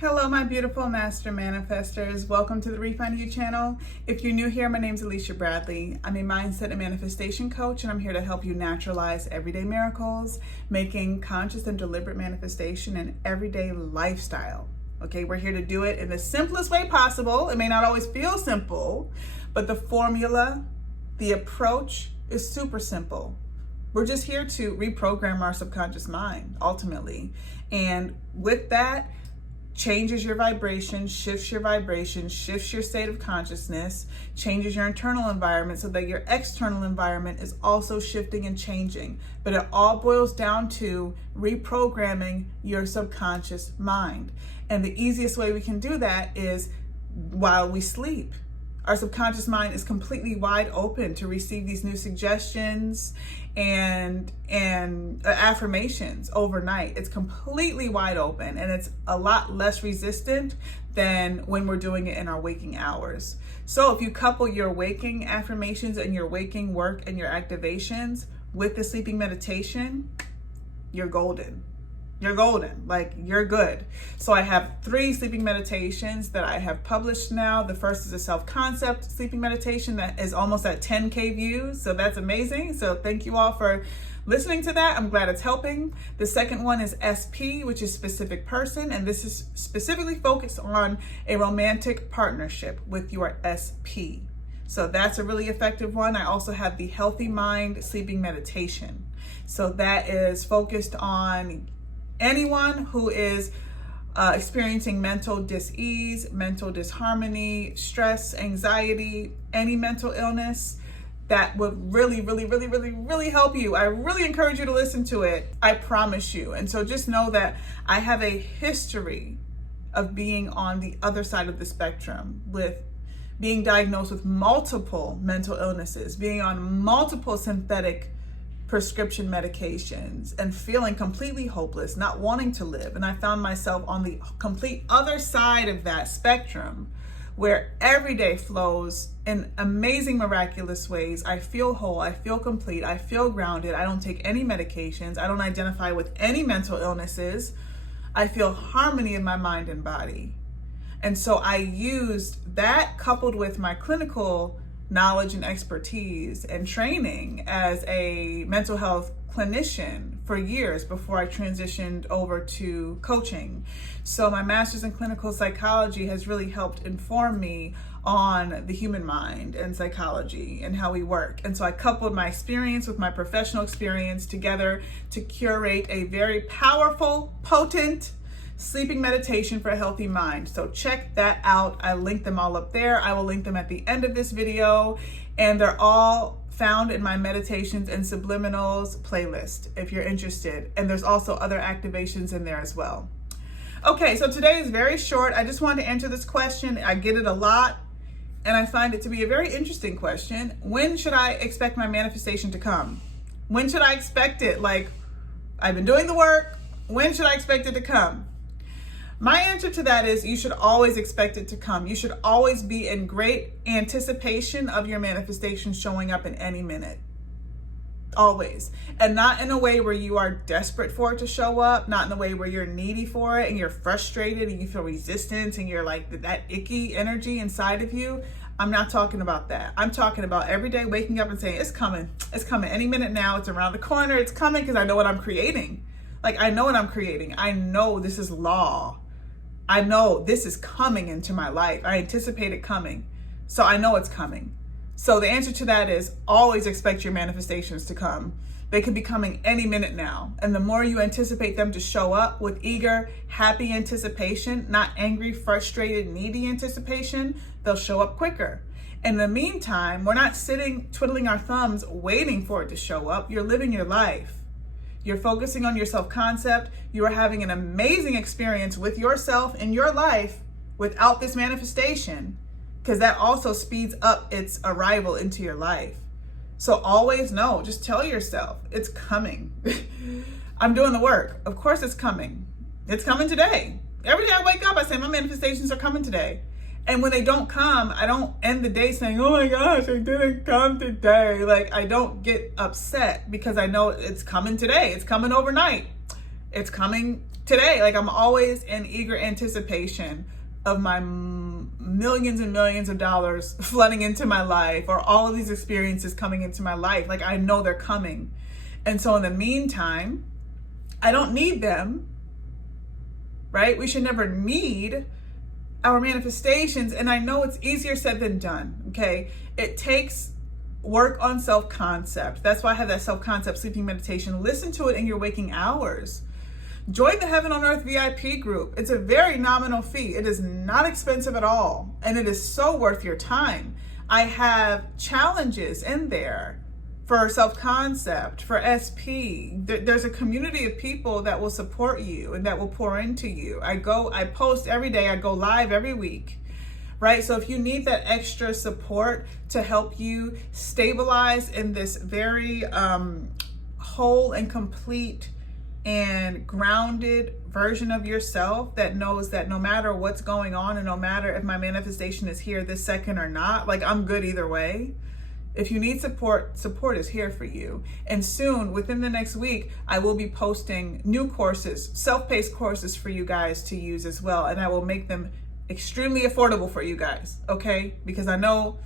Hello, my beautiful master manifestors. Welcome to the Refine You channel. If you're new here, my name's Alisha Bradley. I'm a mindset and manifestation coach, and I'm here to help you naturalize everyday miracles, making conscious and deliberate manifestation an everyday lifestyle. Okay, we're here to do it in the simplest way possible. It may not always feel simple, but the formula, the approach is super simple. We're just here to reprogram our subconscious mind, ultimately. And with that, changes your vibration, shifts your state of consciousness, changes your internal environment so that your external environment is also shifting and changing. But it all boils down to reprogramming your subconscious mind. And the easiest way we can do that is while we sleep. Our subconscious mind is completely wide open to receive these new suggestions and affirmations overnight. It's completely wide open, and it's a lot less resistant than when we're doing it in our waking hours. So if you couple your waking affirmations and your waking work and your activations with the sleeping meditation, you're golden. You're golden, like you're good. So I have 3 sleeping meditations that I have published now. The first is a self-concept sleeping meditation that is almost at 10K views. So that's amazing. So thank you all for listening to that. I'm glad it's helping. The second one is SP, which is specific person. And this is specifically focused on a romantic partnership with your SP. So that's a really effective one. I also have the Healthy Mind Sleeping Meditation. So that is focused on anyone who is experiencing mental dis-ease, mental disharmony, stress, anxiety, any mental illness, that would really help you. I really encourage you to listen to it. I promise you. And so just know that I have a history of being on the other side of the spectrum, with being diagnosed with multiple mental illnesses, being on multiple synthetic prescription medications, and feeling completely hopeless, not wanting to live. And I found myself on the complete other side of that spectrum, where every day flows in amazing, miraculous ways. I feel whole, I feel complete, I feel grounded. I don't take any medications. I don't identify with any mental illnesses. I feel harmony in my mind and body. And so I used that, coupled with my clinical knowledge and expertise and training as a mental health clinician for years before I transitioned over to coaching. So my master's in clinical psychology has really helped inform me on the human mind and psychology and how we work. And so I coupled my experience with my professional experience together to curate a very powerful, potent sleeping meditation for a healthy mind. So check that out. I linked them all up there. I will link them at the end of this video, and they're all found in my meditations and subliminals playlist if you're interested. And there's also other activations in there as well. Okay, so today is very short. I just wanted to answer this question. I get it a lot, and I find it to be a very interesting question. When should I expect my manifestation to come? When should I expect it? Like, I've been doing the work. When should I expect it to come? My answer to that is you should always expect it to come. You should always be in great anticipation of your manifestation showing up in any minute. Always. And not in a way where you are desperate for it to show up, not in the way where you're needy for it and you're frustrated and you feel resistance and you're like that icky energy inside of you. I'm not talking about that. I'm talking about every day waking up and saying, it's coming. It's coming any minute now. It's around the corner. It's coming, because I know what I'm creating. Like, I know what I'm creating. I know this is law. I know this is coming into my life. I anticipate it coming. So I know it's coming. So the answer to that is always expect your manifestations to come. They could be coming any minute now. And the more you anticipate them to show up with eager, happy anticipation, not angry, frustrated, needy anticipation, they'll show up quicker. In the meantime, we're not sitting twiddling our thumbs waiting for it to show up. You're living your life. You're focusing on your self-concept. You are having an amazing experience with yourself in your life without this manifestation, because that also speeds up its arrival into your life. So always know, just tell yourself, it's coming. I'm doing the work. Of course it's coming. It's coming today. Every day I wake up, I say my manifestations are coming today. And when they don't come, I don't end the day saying, oh my gosh, it didn't come today. Like, I don't get upset, because I know it's coming today. It's coming overnight. It's coming today, like I'm always in eager anticipation of my millions and millions of dollars flooding into my life, or all of these experiences coming into my life. Like I know they're coming. And so in the meantime, I don't need them, right? We should never need our manifestations. And I know it's easier said than done, okay? It takes work on self-concept. That's why I have that self-concept sleeping meditation. Listen to it in your waking hours. Join the Heaven on Earth VIP group. It's a very nominal fee. It is not expensive at all. And it is so worth your time. I have challenges in there for self-concept, for SP. There's a community of people that will support you and that will pour into you. I post every day. I go live every week, right? So if you need that extra support to help you stabilize in this very whole and complete and grounded version of yourself that knows that no matter what's going on and no matter if my manifestation is here this second or not, like I'm good either way. If you need support is here for you. And soon, within the next week, I will be posting new courses, self-paced courses for you guys to use as well. And I will make them extremely affordable for you guys, okay? Because I know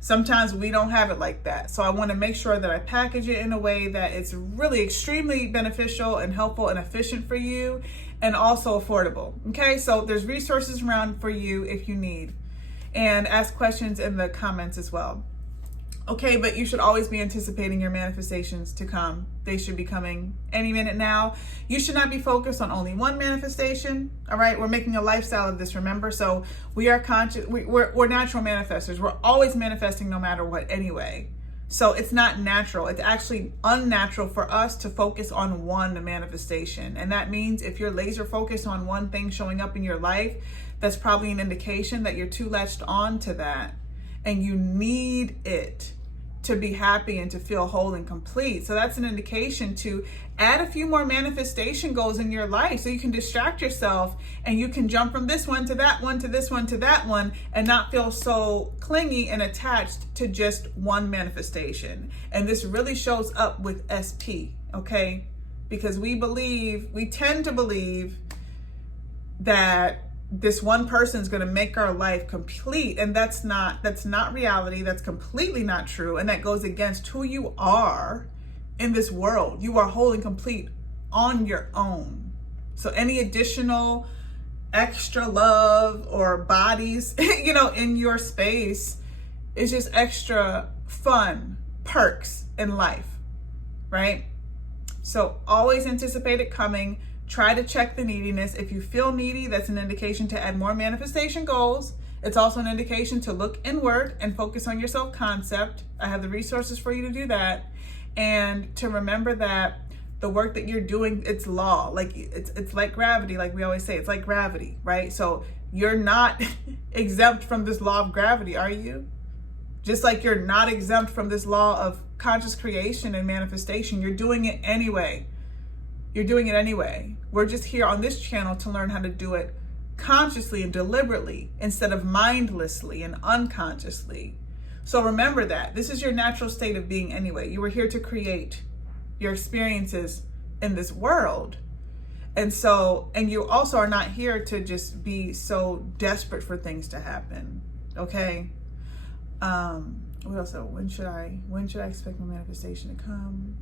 sometimes we don't have it like that. So I want to make sure that I package it in a way that it's really extremely beneficial and helpful and efficient for you, and also affordable, okay? So there's resources around for you if you need. And ask questions in the comments as well. Okay, but you should always be anticipating your manifestations to come. They should be coming any minute now. You should not be focused on only one manifestation. All right, we're making a lifestyle of this, remember? So we are conscious, we're natural manifestors. We're always manifesting no matter what anyway. So it's not natural. It's actually unnatural for us to focus on one manifestation. And that means if you're laser focused on one thing showing up in your life, that's probably an indication that you're too latched on to that. And you need it to be happy and to feel whole and complete. So that's an indication to add a few more manifestation goals in your life so you can distract yourself and you can jump from this one to that one to this one to that one and not feel so clingy and attached to just one manifestation. And this really shows up with SP, okay? Because we tend to believe that this one person is going to make our life complete, and that's not reality. That's completely not true, and that goes against who you are in this world. You are whole and complete on your own. So any additional extra love or bodies, in your space is just extra fun, perks in life, right? So always anticipate it coming. Try to check the neediness. If you feel needy, that's an indication to add more manifestation goals. It's also an indication to look inward and focus on your self-concept. I have the resources for you to do that. And to remember that the work that you're doing, it's law. Like it's like gravity, like we always say, it's like gravity, right? So you're not exempt from this law of gravity, are you? Just like you're not exempt from this law of conscious creation and manifestation, you're doing it anyway. You're doing it anyway. We're just here on this channel to learn how to do it consciously and deliberately instead of mindlessly and unconsciously. So remember that. This is your natural state of being anyway. You were here to create your experiences in this world. And you also are not here to just be so desperate for things to happen. Okay? What else? When should I expect my manifestation to come?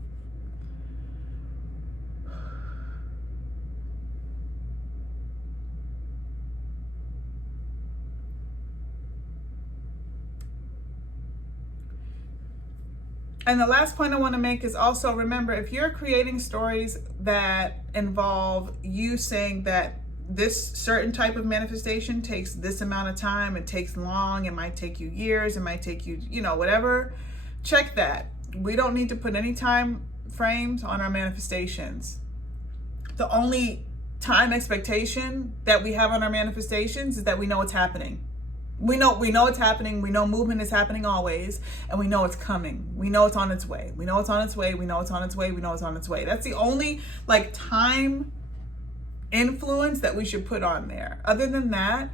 And the last point I want to make is also remember, if you're creating stories that involve you saying that this certain type of manifestation takes this amount of time, it takes long, it might take you years, it might take you, whatever, check that. We don't need to put any time frames on our manifestations. The only time expectation that we have on our manifestations is that we know it's happening. We know it's happening. We know movement is happening always, and we know it's coming. We know it's on its way. We know it's on its way. We know it's on its way. We know it's on its way. That's the only time influence that we should put on there. Other than that,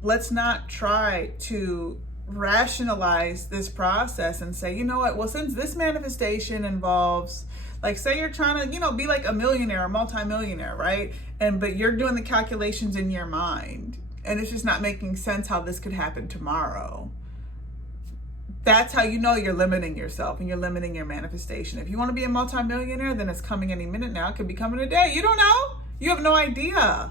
let's not try to rationalize this process and say, you know what? Well, since this manifestation involves, Like say you're trying to, be like a millionaire, a multimillionaire, right? But you're doing the calculations in your mind and it's just not making sense how this could happen tomorrow. That's how you know you're limiting yourself and you're limiting your manifestation. If you want to be a multimillionaire, then it's coming any minute now. It could be coming today. You don't know. You have no idea,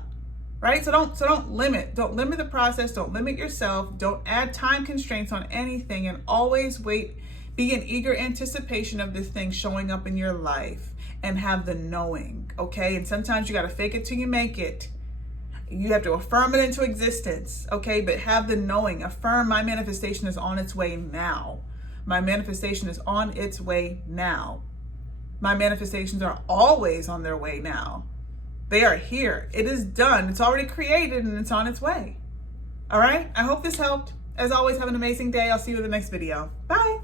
right? So don't limit the process. Don't limit yourself. Don't add time constraints on anything, and always wait. Be in eager anticipation of this thing showing up in your life and have the knowing, okay? And sometimes you got to fake it till you make it. You have to affirm it into existence, okay? But have the knowing. Affirm, my manifestation is on its way now. My manifestation is on its way now. My manifestations are always on their way now. They are here. It is done. It's already created and it's on its way. All right? I hope this helped. As always, have an amazing day. I'll see you in the next video. Bye.